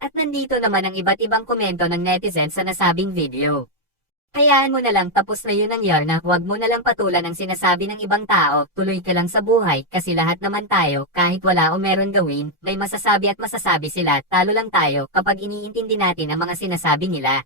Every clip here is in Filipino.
At nandito naman ang iba't ibang komento ng netizens sa nasabing video. Hayaan mo na lang tapos na yun ang yarn, huwag mo na lang patulan ang sinasabi ng ibang tao, tuloy ka lang sa buhay kasi lahat naman tayo, kahit wala o meron gawin, may masasabi at masasabi sila, talo lang tayo kapag iniintindi natin ang mga sinasabi nila.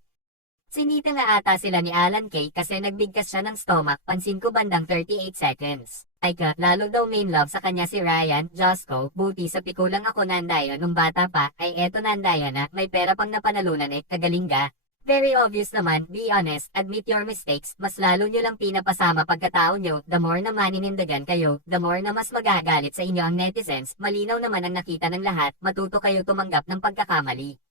Sinita nga ata sila ni Alan Kay kasi nagbigkas siya ng stomach, pansin ko bandang 38 seconds. Ay ka, lalo daw main love sa kanya si Ryan, Josco, buti sa pikulang ako Nandaya nung bata pa, ay eto Nandaya na, may pera pang napanalunan kagaling ga. Very obvious naman, be honest, admit your mistakes, mas lalo nyo lang pinapasama pagkatao nyo, the more na maninindagan kayo, the more na mas magagalit sa inyo ang netizens, malinaw naman ang nakita ng lahat, matuto kayo tumanggap ng pagkakamali.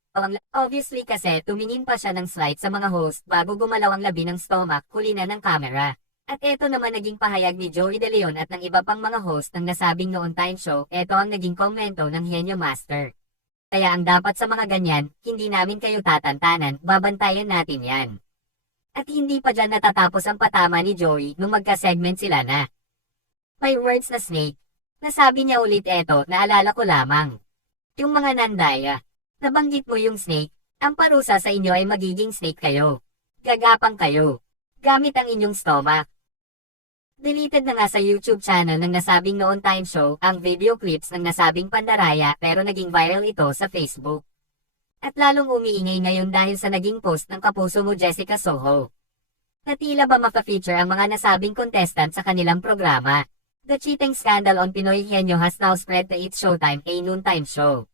Obviously kasi tumingin pa siya ng slide sa mga host bago gumalaw ang labi ng stomach, huli na ng camera. At eto naman naging pahayag ni Joey De Leon at ng iba pang mga host ng nasabing Noon Time Show, eto ang naging komento ng Henyo Master. Kaya ang dapat sa mga ganyan, hindi namin kayo tatantanan, babantayan natin yan. At hindi pa dyan natatapos ang patama ni Joey nung magka-segment sila na. May words na snake. Nasabi niya ulit eto, naalala ko lamang. Yung mga Nandaya. Nabanggit mo yung snake, ang parusa sa inyo ay magiging snake kayo. Gagapang kayo. Gamit ang inyong stomach. Deleted na nga sa YouTube channel ng nasabing Noon Time Show ang video clips ng nasabing pandaraya pero naging viral ito sa Facebook. At lalong umiingay ngayon dahil sa naging post ng kapuso mo Jessica Soho. Na tila ba mapa-feature ang mga nasabing contestant sa kanilang programa. The cheating scandal on Pinoy Henyo has now spread to its Showtime, a noontime show.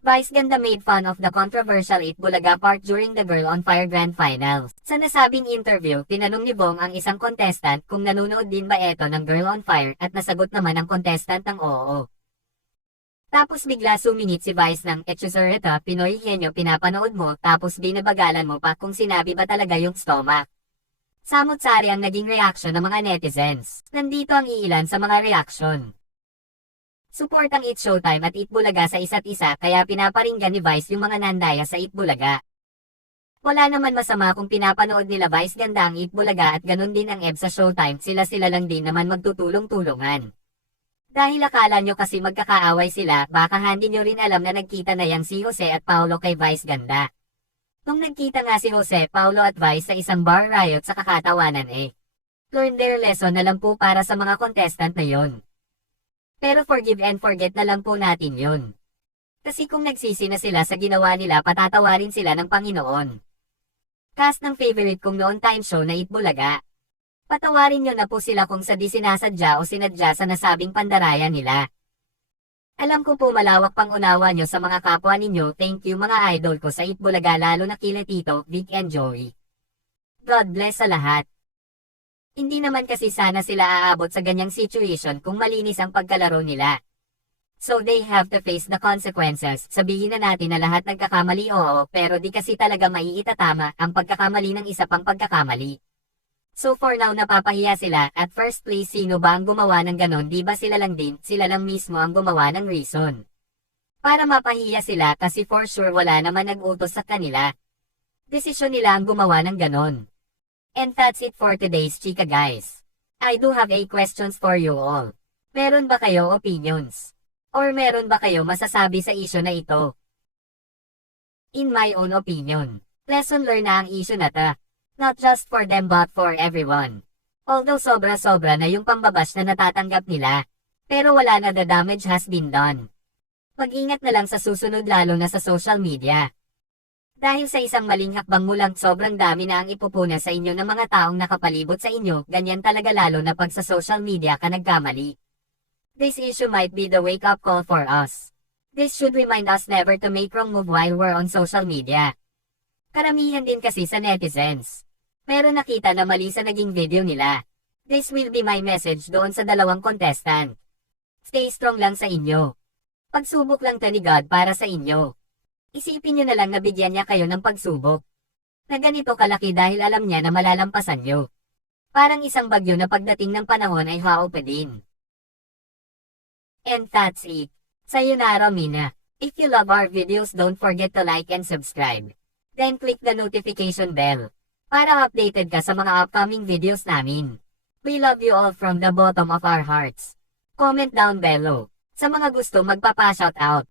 Vice Ganda made fun of the controversial Eat Bulaga part during the Girl on Fire Grand Finals. Sa nasabing interview, tinanong ni Bong ang isang contestant kung nanonood din ba ito ng Girl on Fire at nasagot naman ang contestant ng oo. Tapos bigla sumingit si Vice ng Etchusereta, Pinoy Henyo pinapanood mo tapos binabagalan mo pa kung sinabi ba talaga yung stomach. Samot-sari ang naging reaction ng mga netizens. Nandito ang iilan sa mga reaction. Support ang It's Showtime at Eat Bulaga sa isa't isa kaya pinaparinggan ni Vice yung mga Nandaya sa Eat Bulaga. Wala naman masama kung pinapanood nila Vice Ganda ang Eat Bulaga at ganun din ang Eb sa Showtime, sila-sila lang din naman magtutulong-tulungan. Dahil akala nyo kasi magkakaaway sila, baka hindi nyo rin alam na nagkita na yang si Jose at Paulo kay Vice Ganda. Nung nagkita nga si Jose, Paulo at Vice sa isang bar riot sa kakatawanan learn their lesson na lang po para sa mga contestant na yon. Pero forgive and forget na lang po natin yun. Kasi kung nagsisi na sila sa ginawa nila patatawarin sila ng Panginoon. Cast ng favorite kong Noon Time Show na Eat Bulaga. Patawarin nyo na po sila kung sa di sinasadya o sinadya sa nasabing pandaraya nila. Alam ko po malawak pang unawa nyo sa mga kapwa ninyo, thank you mga idol ko sa Eat Bulaga lalo na kila Tito, Vic and Joey. God bless sa lahat. Hindi naman kasi sana sila aabot sa ganyang situation kung malinis ang pagkalaro nila. So they have to face the consequences. Sabihin na natin na lahat nagkakamali oo, pero di kasi talaga maiitatama ang pagkakamali ng isa pang pagkakamali. So for now napapahiya sila, at first place sino ba ang gumawa ng ganon, di ba sila lang din, sila lang mismo ang gumawa ng reason. Para mapahiya sila kasi for sure wala naman nag-utos sa kanila. Desisyon nila ang gumawa ng ganon. And that's it for today's chika guys. I do have a questions for you all. Meron ba kayo opinions? Or meron ba kayo masasabi sa issue na ito? In my own opinion, lesson learned na ang issue na ta. Not just for them but for everyone. Although sobra-sobra na yung pambabash na natatanggap nila, pero wala na, the damage has been done. Mag-ingat na lang sa susunod lalo na sa social media. Dahil sa isang maling hakbang mo lang sobrang dami na ang ipupuna sa inyo ng mga taong nakapalibot sa inyo, ganyan talaga lalo na pag sa social media ka nagkamali. This issue might be the wake-up call for us. This should remind us never to make wrong move while we're on social media. Karamihan din kasi sa netizens. Meron nakita na mali sa naging video nila. This will be my message doon sa dalawang contestant. Stay strong lang sa inyo. Pagsubok lang to ni God para sa inyo. Isipin nyo na lang na bigyan niya kayo ng pagsubok. Na ganito kalaki dahil alam niya na malalampasan nyo. Parang isang bagyo na pagdating ng panahon ay hao pa din. And that's it. Sayonara Mina. If you love our videos don't forget to like and subscribe. Then click the notification bell. Para updated ka sa mga upcoming videos namin. We love you all from the bottom of our hearts. Comment down below. Sa mga gusto magpapa-shoutout.